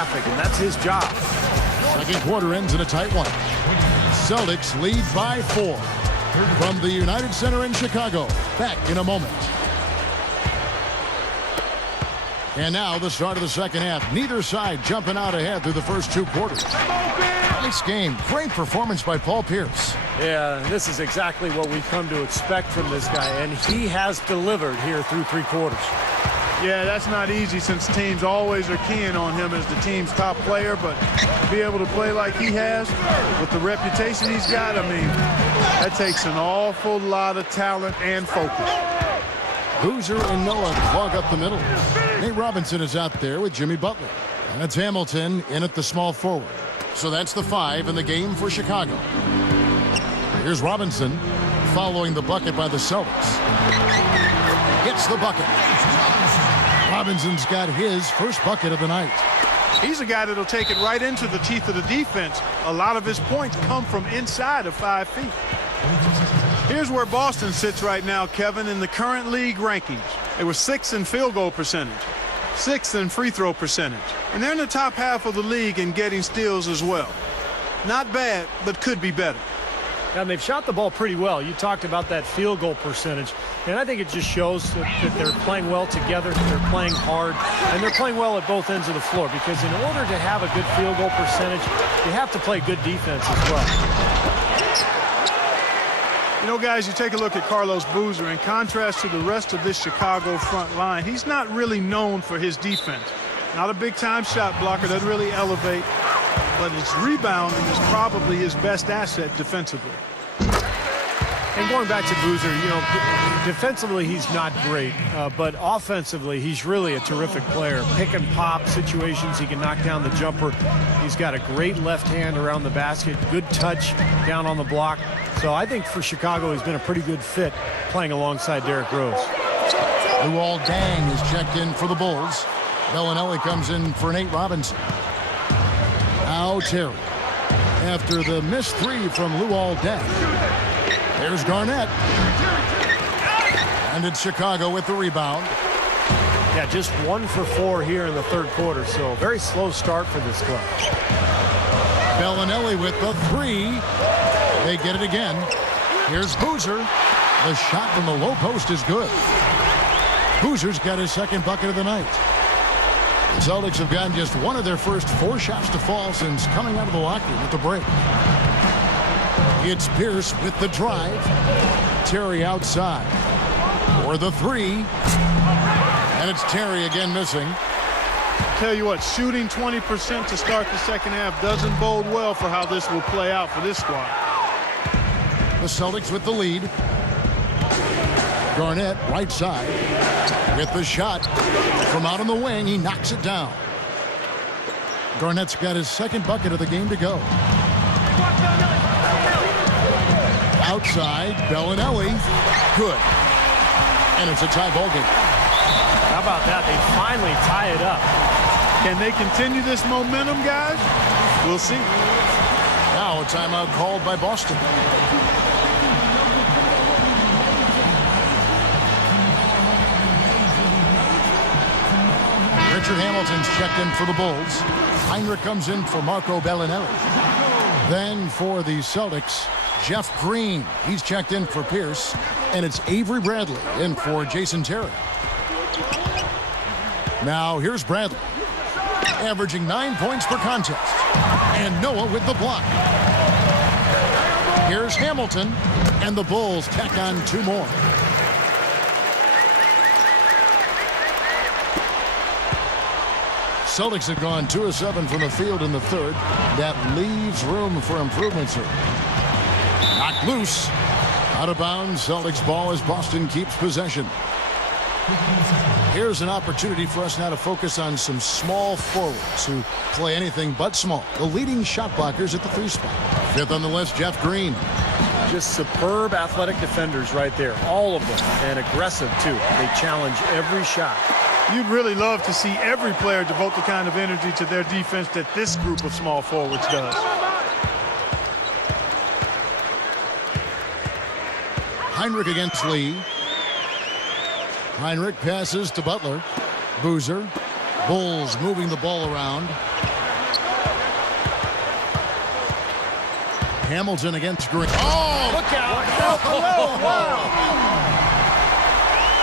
traffic, and that's his job. Second quarter ends in a tight one. Celtics lead by 4 from the United Center in Chicago. Back in a moment. And now the start of the second half. Neither side jumping out ahead through the first 2 quarters. Nice game. Great performance by Paul Pierce. Yeah, this is exactly what we've come to expect from this guy, and he has delivered here through 3 quarters. Yeah, that's not easy since teams always are keying on him as the team's top player, but to be able to play like he has with the reputation he's got, I mean, that takes an awful lot of talent and focus. Boozer and Noah clog up the middle. Nate Robinson is out there with Jimmy Butler. And it's Hamilton in at the small forward. So that's the 5 in the game for Chicago. Here's Robinson following the bucket by the Celtics. Gets the bucket. Robinson's got his first bucket of the night. He's a guy that'll take it right into the teeth of the defense. A lot of his points come from inside of 5 feet. Here's where Boston sits right now, Kevin, in the current league rankings. They were 6th in field goal percentage, 6th in free throw percentage, and they're in the top half of the league in getting steals as well. Not bad, but could be better. And they've shot the ball pretty well. You talked about that field goal percentage, and I think it just shows that they're playing well together, they're playing hard, and they're playing well at both ends of the floor, because in order to have a good field goal percentage, you have to play good defense as well. You know, guys, you take a look at Carlos Boozer. In contrast to the rest of this Chicago front line, he's not really known for his defense. Not a big-time shot blocker, doesn't really elevate, but his rebounding is probably his best asset defensively. And going back to Boozer, you know, defensively he's not great, but offensively he's really a terrific player. Pick and pop situations, he can knock down the jumper. He's got a great left hand around the basket, good touch down on the block. So I think for Chicago he's been a pretty good fit playing alongside Derrick Rose. Luol Deng is checked in for the Bulls. Bellinelli comes in for Nate Robinson. Now Terry. After the missed 3 from Luol Deng. There's Garnett. And it's Chicago with the rebound. Yeah, just 1 for 4 here in the 3rd quarter, so a very slow start for this club. Bellinelli with the 3. They get it again. Here's Boozer. The shot from the low post is good. Boozer's got his 2nd bucket of the night. The Celtics have gotten just 1 of their first 4 shots to fall since coming out of the locker room at the break. It's Pierce with the drive. Terry outside for the 3. And it's Terry again missing. Tell you what, shooting 20% to start the second half doesn't bode well for how this will play out for this squad. The Celtics with the lead. Garnett right side with the shot from out on the wing. He knocks it down. Garnett's got his 2nd bucket of the game to go. Outside, Bellinelli. Good. And it's a tie ball game. How about that? They finally tie it up. Can they continue this momentum, guys? We'll see. Now a timeout called by Boston. Richard Hamilton's checked in for the Bulls. Heinrich comes in for Marco Bellinelli. Then for the Celtics, Jeff Green. He's checked in for Pierce. And it's Avery Bradley in for Jason Terry. Now here's Bradley, averaging 9 points per contest. And Noah with the block. Here's Hamilton, and the Bulls tack on 2 more. Celtics have gone 2 of 7 from the field in the 3rd. That leaves room for improvements here. Knocked loose. Out of bounds. Celtics ball as Boston keeps possession. Here's an opportunity for us now to focus on some small forwards who play anything but small. The leading shot blockers at the 3 spot. 5th on the list, Jeff Green. Just superb athletic defenders right there. All of them. And aggressive, too. They challenge every shot. You'd really love to see every player devote the kind of energy to their defense that this group of small forwards does. Heinrich against Lee. Heinrich passes to Butler. Boozer. Bulls moving the ball around. Hamilton against Green. Oh, Look out.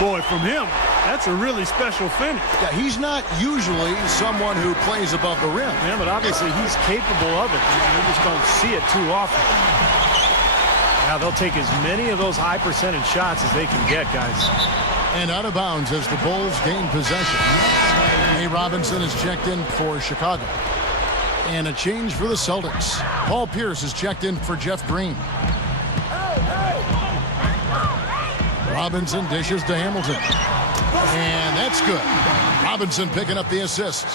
Boy, from him, that's a really special finish. yeah, he's not usually someone who plays above the rim. Yeah, but obviously he's capable of it. We just don't see it too often. Now they'll take as many of those high percentage shots as they can get, guys. And out of bounds as the Bulls gain possession. A. Robinson is checked in for Chicago. And a change for the Celtics. Paul Pierce is checked in for Jeff Green. Robinson dishes to Hamilton. And that's good. Robinson picking up the assist.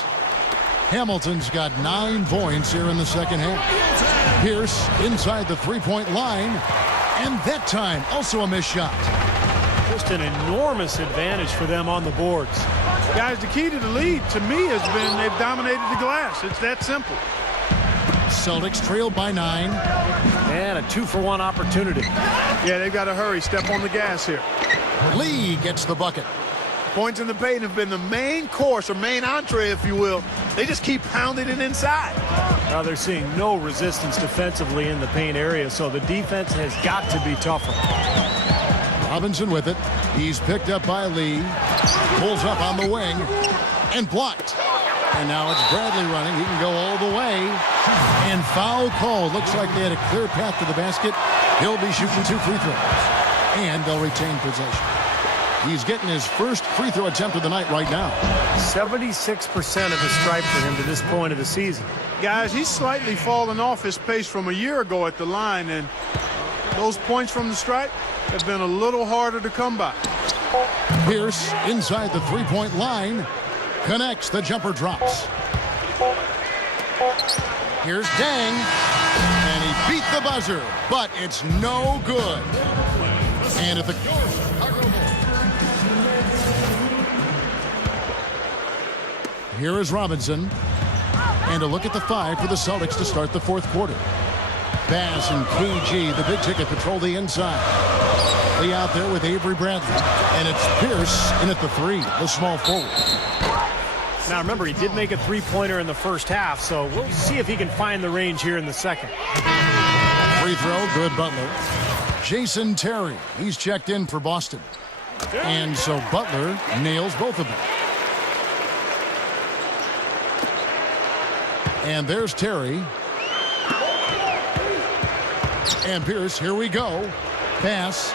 Hamilton's got 9 points here in the second half. Pierce inside the three-point line. And that time, also a missed shot. Just an enormous advantage for them on the boards. Guys, the key to the lead, to me, has been they've dominated the glass. It's that simple. Celtics trailed by 9. And a 2-for-1 opportunity. Yeah, they've got to hurry. Step on the gas here. Lee gets the bucket. Points in the paint have been the main course, or main entree, if you will. They just keep pounding it inside. Now they're seeing no resistance defensively in the paint area, so the defense has got to be tougher. Robinson with it. He's picked up by Lee. Pulls up on the wing. And blocked. And now it's Bradley running. He can go all the way. And foul call. Looks like they had a clear path to the basket. He'll be shooting 2 free throws. And they'll retain possession. He's getting his first free throw attempt of the night right now. 76% of the stripe for him to this point of the season. Guys, he's slightly fallen off his pace from a year ago at the line, and those points from the stripe have been a little harder to come by. Pierce inside the three-point line. Connects. The jumper drops. Here's Deng. And he beat the buzzer, but it's no good. And at the... Here is Robinson. And a look at the 5 for the Celtics to start the fourth quarter. Bass and KG, the big ticket, patrol the inside. Lee out there with Avery Bradley. And it's Pierce in at the 3, the small forward. Now remember, he did make a three-pointer in the first half, so we'll see if he can find the range here in the second. Free throw, good Butler. Jason Terry, he's checked in for Boston. And so Butler nails both of them. And there's Terry. And Pierce, here we go. Pass,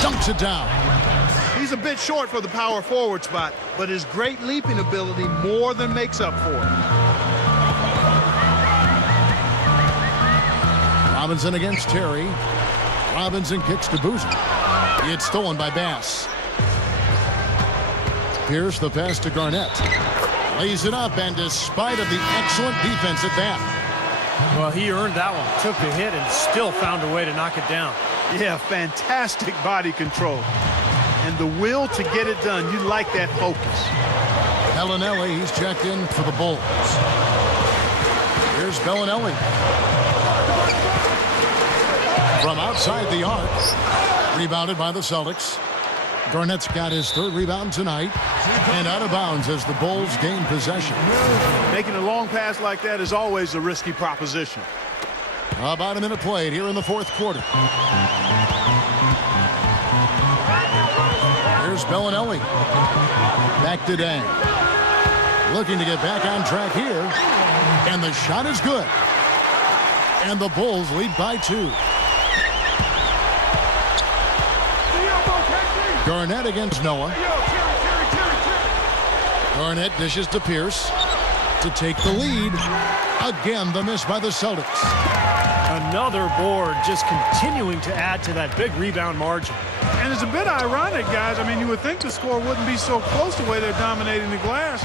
dumps it down. He's a bit short for the power forward spot, but his great leaping ability more than makes up for it. Robinson against Terry. Robinson kicks to Boozer. It's stolen by Bass. Pierce, the pass to Garnett. Lays it up, and despite of the excellent defense at that. Well, he earned that one. Took the hit and still found a way to knock it down. Yeah, fantastic body control. And the will to get it done. You like that focus. Bellinelli, he's checked in for the Bulls. Here's Bellinelli. From outside the arc. Rebounded by the Celtics. Garnett's got his 3rd rebound tonight. And out of bounds as the Bulls gain possession. Making a long pass like that is always a risky proposition. About a minute played here in the fourth quarter. Here's Bellinelli. Back to Deng. Looking to get back on track here. And the shot is good. And the Bulls lead by 2. Garnett against Noah. Garnett dishes to Pierce to take the lead. Again, the miss by the Celtics. Another board, just continuing to add to that big rebound margin. And it's a bit ironic, guys. I mean, you would think the score wouldn't be so close the way they're dominating the glass,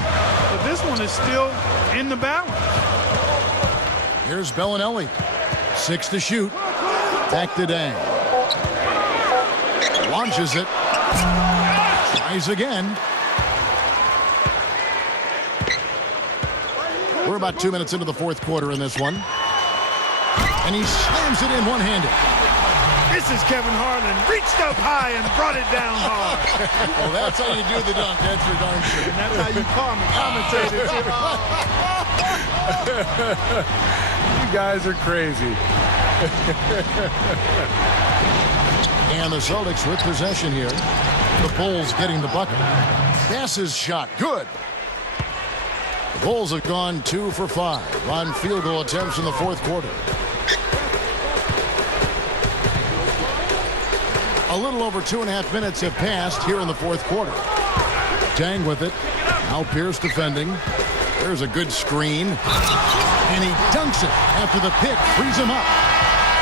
but this one is still in the balance. Here's Bellinelli. 6 to shoot. Back to Deng. Launches it. Tries again. We're about 2 minutes into the fourth quarter in this one. And he slams it in one-handed. This is Kevin Harlan. Reached up high and brought it down hard. Well, that's how you do the dunk. That's for darn sure. And that's how you call me, commentators. You guys are crazy. And the Celtics with possession here. The Bulls getting the bucket. Passes shot. Good. The Bulls have gone 2 for 5 on field goal attempts in the fourth quarter. A little over 2.5 minutes have passed here in the fourth quarter. Dang with it. Now Pierce defending. There's a good screen. And he dunks it after the pick frees him up.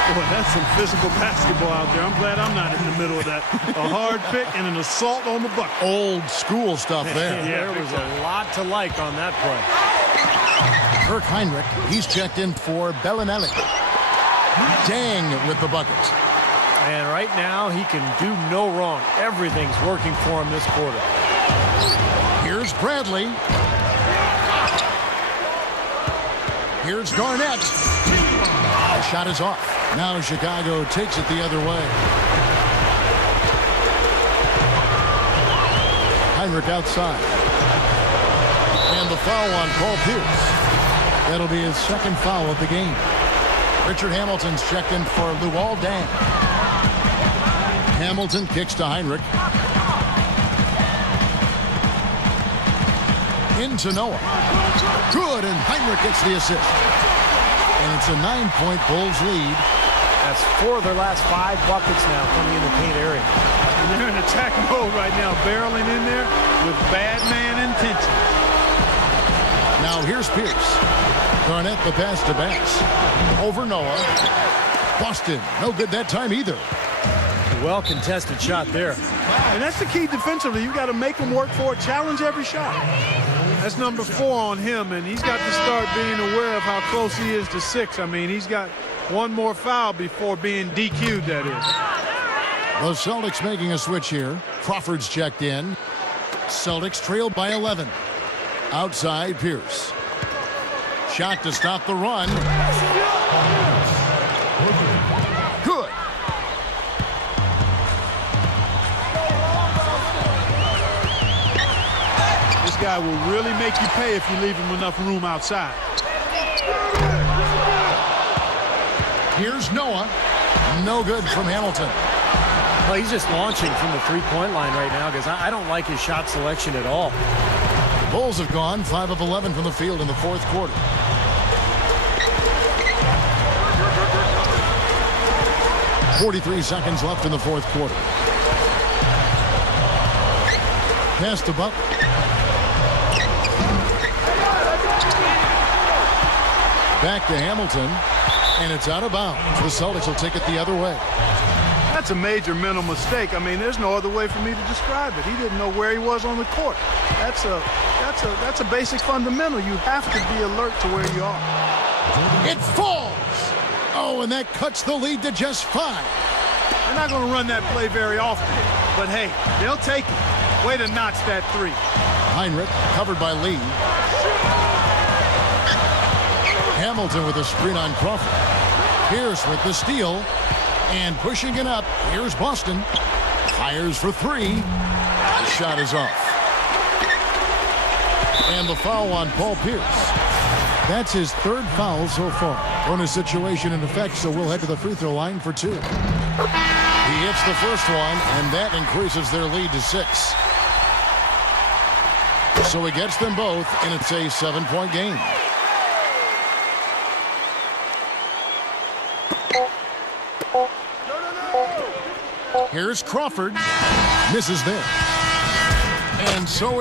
Boy, that's some physical basketball out there. I'm glad I'm not in the middle of that. A hard pick and an assault on the bucket. Old school stuff there. Yeah, there was a lot to like on that play. Kirk Heinrich, he's checked in for Bellinelli. Dang with the bucket. And right now, he can do no wrong. Everything's working for him this quarter. Here's Bradley. Here's Garnett. The shot is off. Now Chicago takes it the other way. Heinrich outside. And the foul on Paul Pierce. That'll be his second foul of the game. Richard Hamilton's checked in for Luol Deng. Hamilton kicks to Heinrich. Into Noah. Good, and Heinrich gets the assist. And it's a 9-point Bulls lead. That's 4 of their last 5 buckets now coming in the paint area. And they're in attack mode right now, barreling in there with bad man intentions. Now here's Pierce. Garnett the pass to Bass. Over Noah. Boston, no good that time either. Well contested shot there. And that's the key defensively. You got to make them work for it, challenge every shot. That's number 4 on him, and he's got to start being aware of how close he is to 6. I mean, he's got one more foul before being DQ'd, that is. The Celtics making a switch here. Crawford's checked in. Celtics trail by 11. Outside Pierce. Shot to stop the run. Good. This guy will really make you pay if you leave him enough room outside. Here's Noah. No good from Hamilton. Well, he's just launching from the three-point line right now because I don't like his shot selection at all. The Bulls have gone 5 of 11 from the field in the fourth quarter. .43 seconds left in the fourth quarter. Pass to Buck. Back to Hamilton, and it's out of bounds. The Celtics will take it the other way. That's a major mental mistake. I mean, there's no other way for me to describe it. He didn't know where he was on the court. That's a basic fundamental. You have to be alert to where you are. It falls. Oh, and that cuts the lead to just 5. They're not going to run that play very often, but hey, they'll take it. Way to notch that 3. Heinrich covered by Lee. Hamilton with a screen on Crawford. Pierce with the steal. And pushing it up, here's Boston. Fires for 3. The shot is off. And the foul on Paul Pierce. That's his 3rd foul so far. Bonus situation in effect, so we'll head to the free throw line for 2. He hits the first one, and that increases their lead to 6. So he gets them both, and it's a 7-point game. Here's Crawford. Misses there. And so